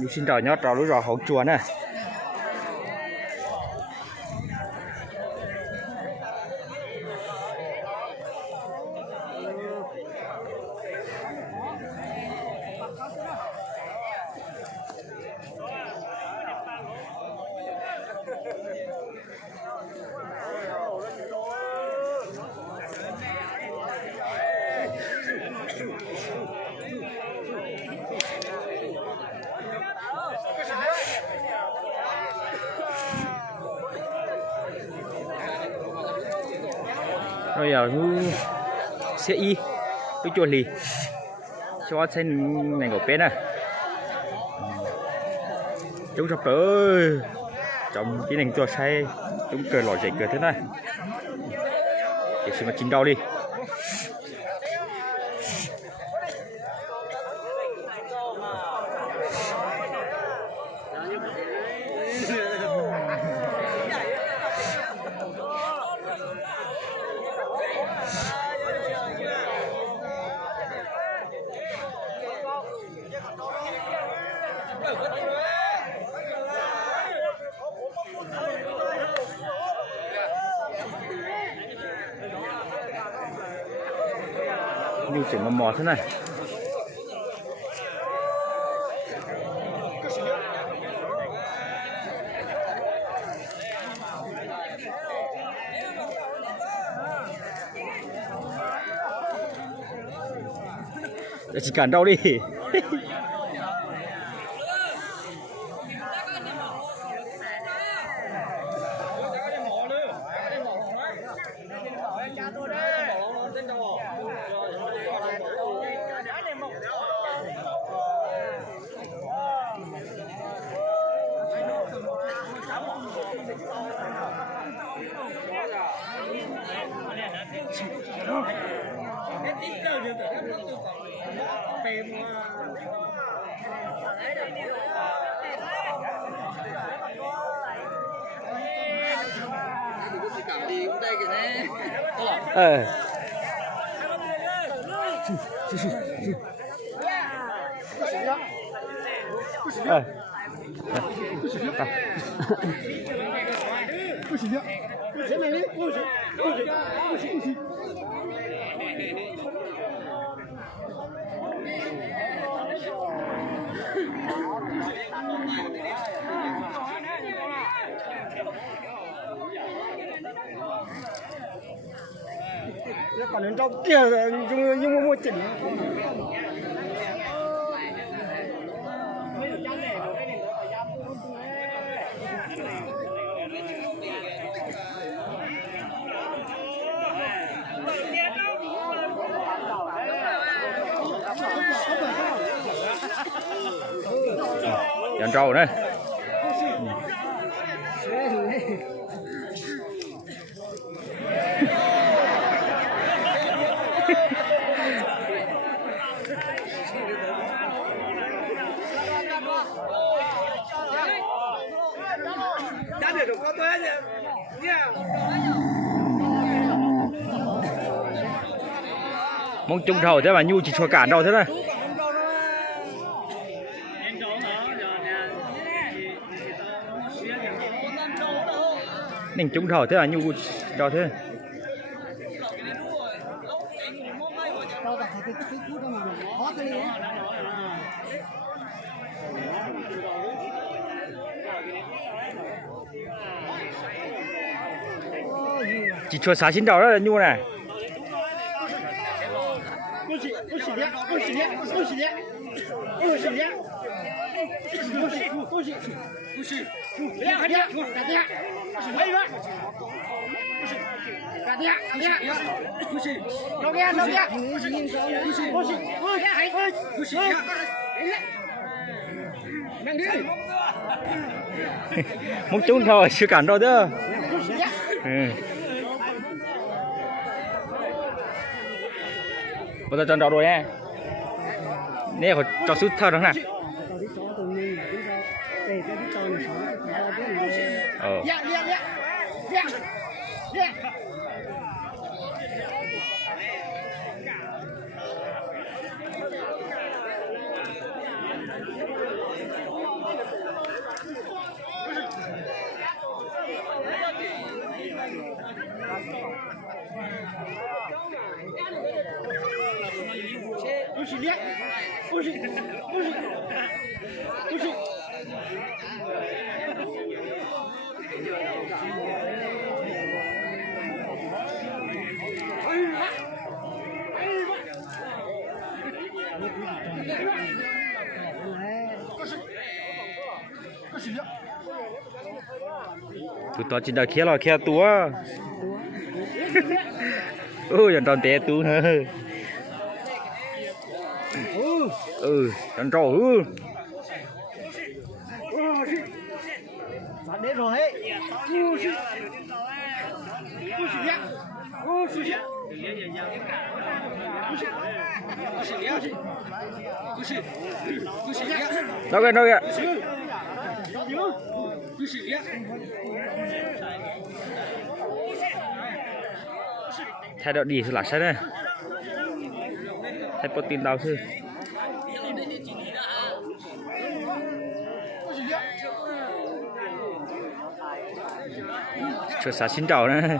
Như xin trò nhót trò lúa rò hậu chùa nè. Rồi giờ sẽ y cái chuột lì cho sen này của bên à chúng sắp tới trong cái này cho xe chúng cờ lòi chạy cờ thế này để xem mà chín đau đi. Như chỉ mò thế này. Chỉ cản đâu đi. còn đến trong kia nhưng mua chỉnh dàn trâu đấy. Mong chung thầu thế mà nhu chỉ cho cản đâu thế này. Mình chung thầu thế là nhu đâu thế. Chỉ cho xá xin đầu đó là nhu này. Mong chung thôi, chưa cản đâu nữa. Bây giờ chọn đầu rồi nha. Nè có cho sút thơ đó nè. tụi tao chỉ đã kia là kia tua ôi giờ tròn té tú nữa tròn trâu đến rồi ấy. đâu kìa thay đổi đi là sao đây thay protein tao thôi chưa xả xin chào nữa